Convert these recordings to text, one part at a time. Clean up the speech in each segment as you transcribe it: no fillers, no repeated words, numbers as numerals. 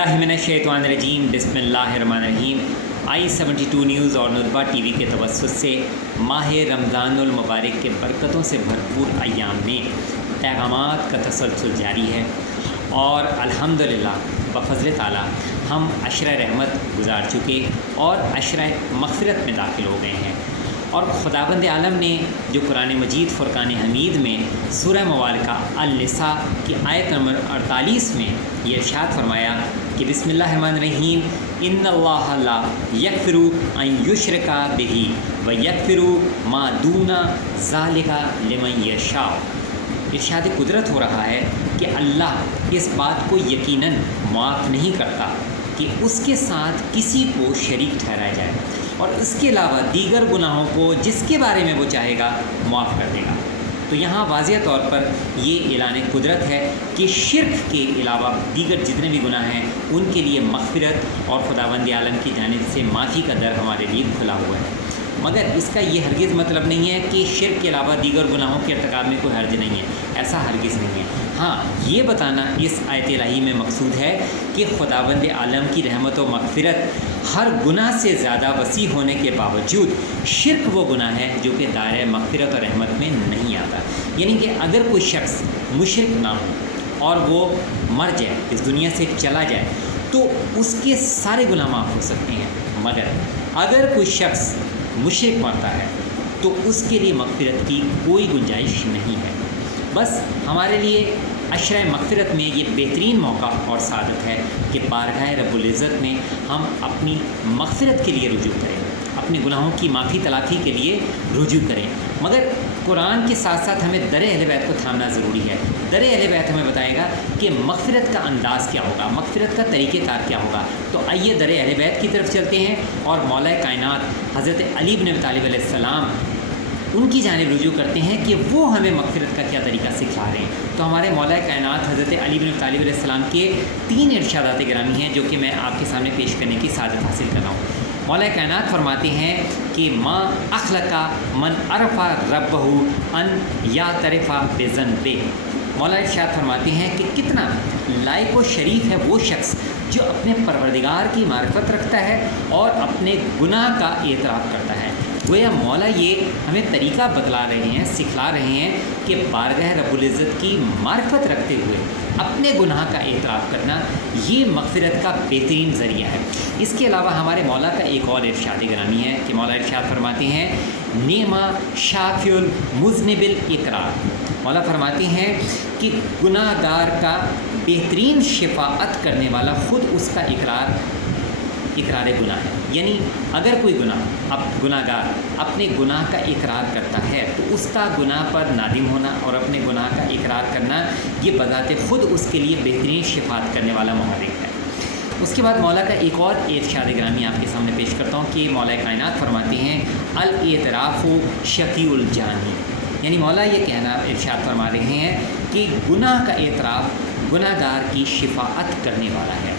बिस्मिल्लाह मिनश्शैतानिर्रजीम बिस्मिल्लाहिर्रहमानिर्रहीम। I72 news और नुतबा TV के तवस्सुत से माह रमज़ानुल मुबारक के बरकतों से भरपूर अय्याम में पैगामात का तसलसल जारी है और अल्हम्दुलिल्लाह बफ़ज़्ल ताला हम अशरा रहमत गुजार चुके और अशरा मग़फ़िरत में दाखिल हो गए हैं। और खुदावंद आलम ने जो कुरान मजीद फ़ुरक़ान हमीद में सूरह मुबारका अन-निसा की आयत नंबर 48 में ये इरशाद फरमाया कि बिस्मिल्लाहिर्रहमानिर्रहीम इन्नल्लाह ला यग़फ़िरु अन युश्रका बिही व यग़फ़िरु मा दूना ज़ालिका लिमन यशा। इरशाद कुदरत हो रहा है कि अल्लाह इस बात को यकीनन माफ़ नहीं करता कि उसके साथ किसी को शरीक ठहराया जाए और इसके अलावा दीगर गुनाहों को जिसके बारे में वो चाहेगा माफ़ कर देगा। तो यहाँ वाज़ेह तौर पर ये ऐलान कुदरत है कि शिर्क के अलावा दीगर जितने भी गुनाह हैं उनके लिए मग़फ़िरत और खुदावंद आलम की जानिब से माफ़ी का दर हमारे लिए खुला हुआ है। मगर इसका ये हरगिज़ मतलब नहीं है कि शिर्क के अलावा दीगर गुनाहों के इर्तिकाब में कोई हर्ज नहीं है, ऐसा हरगिज़ नहीं है। हाँ, ये बताना इस आयत इलाही में मकसूद है कि खुदावंद आलम की रहमत व मग़फ़िरत हर गुनाह से ज़्यादा वसी होने के बावजूद शिर्क वो गुनाह है जो कि दायरे मग़फ़िरत और रहमत में नहीं आता। यानी कि अगर कोई शख्स मुशरिक ना हो और वो मर जाए, इस दुनिया से चला जाए, तो उसके सारे गुनाह माफ़ हो सकते हैं। मगर अगर कोई शख्स मुशरिक मरता है तो उसके लिए मग़फ़िरत की कोई गुंजाइश नहीं है। बस हमारे लिए अशरा मग़फ़िरत में ये बेहतरीन मौका और सादत है कि बारगाह रब्बुल इज़्ज़त में हम अपनी मग़फ़िरत के लिए रुजू करें, अपने गुनाहों की माफ़ी तलाफ़ी के लिए रुजू करें। मगर कुरान के साथ साथ हमें दर अहले बैत को थामना ज़रूरी है। दर अहले बैत हमें बताएगा कि मग़फ़िरत का अंदाज़ क्या होगा, मग़फ़िरत का तरीक़ेकार क्या होगा। तो आइए दर अहले बैत की तरफ चलते हैं और मौला कायनात हज़रत अली इब्न अबी तालिब अलैहिस्सलाम उनकी जानिब रुजू करते हैं कि वो हमें मग़फ़िरत का क्या तरीक़ा सिखा रहे हैं। तो हमारे मौला कायनात हज़रत अली इब्न अबी तालिब अलैहिस्सलाम के 3 इरशादात गिरामी हैं जो कि मैं आपके सामने पेश करने की सादत हासिल कर रहा हूँ। मौला कायनात फरमाते हैं कि माँ अखलका मन अरफ़ा रब्बहू अन या तरफ़ा बेज़न्बे। मौला इरशाद फरमाते हैं कि कितना लायक व शरीफ है वो शख्स जो अपने परवरदिगार की मारिफत रखता है और अपने गुनाह का एतराफ़ करता है। गोया मौला ये हमें तरीक़ा बतला रहे हैं, सिखला रहे हैं कि बारगाह रब्बुल इज़्ज़त की मारिफत रखते हुए अपने गुनाह का एतराफ़ करना ये मग़फ़िरत का बेहतरीन ज़रिया है। इसके अलावा हमारे मौला का एक और इरशाद गिरामी है कि मौला इरशाद फरमाते हैं नेमा शाफ़िउल मुज़निबिल इक़रार। मौला फरमाते हैं कि गुनाहगार का बेहतरीन शिफ़ाअत करने वाला ख़ुद उसका इकरार गुनाह है। यानी अगर कोई गुनाहगार अपने गुनाह का इकरार करता है तो उसका गुनाह पर नादिम होना और अपने गुनाह का इकरार करना ये बज़ाते ख़ुद उसके लिए बेहतरीन शिफ़ाअत करने वाला मुहारिक है। उसके बाद मौला का एक और इरशाद गिरामी आपके सामने पेश करता हूँ कि मौला कायनात फरमाते हैं अल एतराफ़ु शफ़ीउल जानी। यानी मौला ये कहना इरशाद फरमा रहे हैं कि गुनाह का एतराफ़ गुनाहगार की शिफ़ाअत करने वाला है।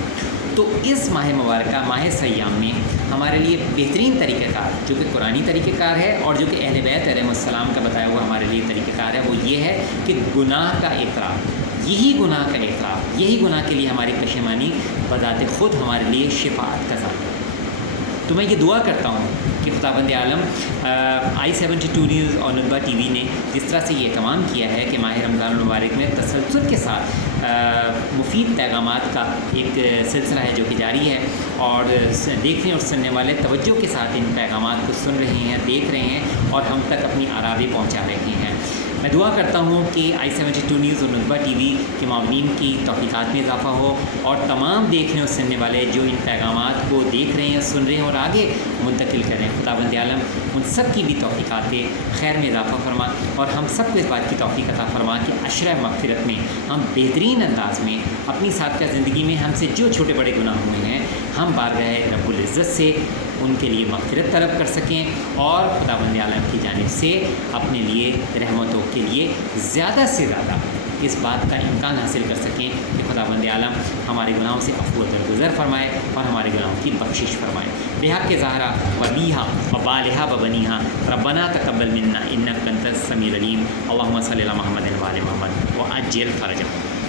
तो इस माह मुबारका माह सय्याम में हमारे लिए बेहतरीन तरीक़ेकार जो कि कुरानी तरीक़ेकार है और जो कि अहले बैत अलैहिस्सलाम का बताया हुआ हमारे लिए तरीक़ेकार है वो ये है कि गुनाह का एतराफ़, यही गुनाह का एतराफ़, यही गुनाह के लिए हमारी पशेमानी बज़ाते ख़ुद हमारे लिए शिफ़ाअत का ज़रिया। तो मैं ये दुआ करता हूँ कि खुदावंद आलम I72 न्यूज़ और नुतबा टीवी ने जिस तरह से ये तमाम किया है कि माह रमज़ान मुबारक में तसलसल के साथ मुफीद पैगामात का एक सिलसिला है जो कि जारी है और देखने और सुनने वाले तवज्जो के साथ इन पैगामात को सुन रहे हैं, देख रहे हैं और हम तक अपनी आराज़ी पहुँचा रहे हैं। मैं दुआ करता हूँ कि I72 न्यूज़ और नुतबा टीवी के मावनीन की तौफ़ीक़ात में इजाफ़ा हो और तमाम देखने और सुनने वाले जो इन पैगामात को देख रहे हैं, सुन रहे हैं और आगे मुंतकिल कर रहे हैं, खुदावंद आलम उन सब की भी तौफ़ीक़ात खैर में इजाफ़ा फरमा और हम सब को इस बात की तौफ़ीक़ अता फरमा कि अशरा मग़फ़िरत में हम बेहतरीन अंदाज़ में अपनी सादका ज़िंदगी में हमसे जो छोटे बड़े गुनाह हुए हैं हम बारगाह रब्बुल इज़्ज़त से उनके लिए मग़फ़िरत तलब कर सकें और खुदावंद आलम की जानिब से अपने लिए रहमतों के लिए ज़्यादा से ज़्यादा इस बात का इम्कान हासिल कर सकें कि खुदावंद आलम हमारे गुनाहों से अफ़्व दरगुज़र फ़रमाए और हमारे गुनाहों की बख्शिश फ़रमाए। बेहक़ के ज़हरा व बीहा व बालिहा व बनीहा रब्बना तक़ब्बल मिन्ना इन्नका अंतस समीउल अलीम। अल्लाहुम्मा सल्लि अला मुहम्मदिन व आलि मुहम्मद व अज्जिल फ़रजहum।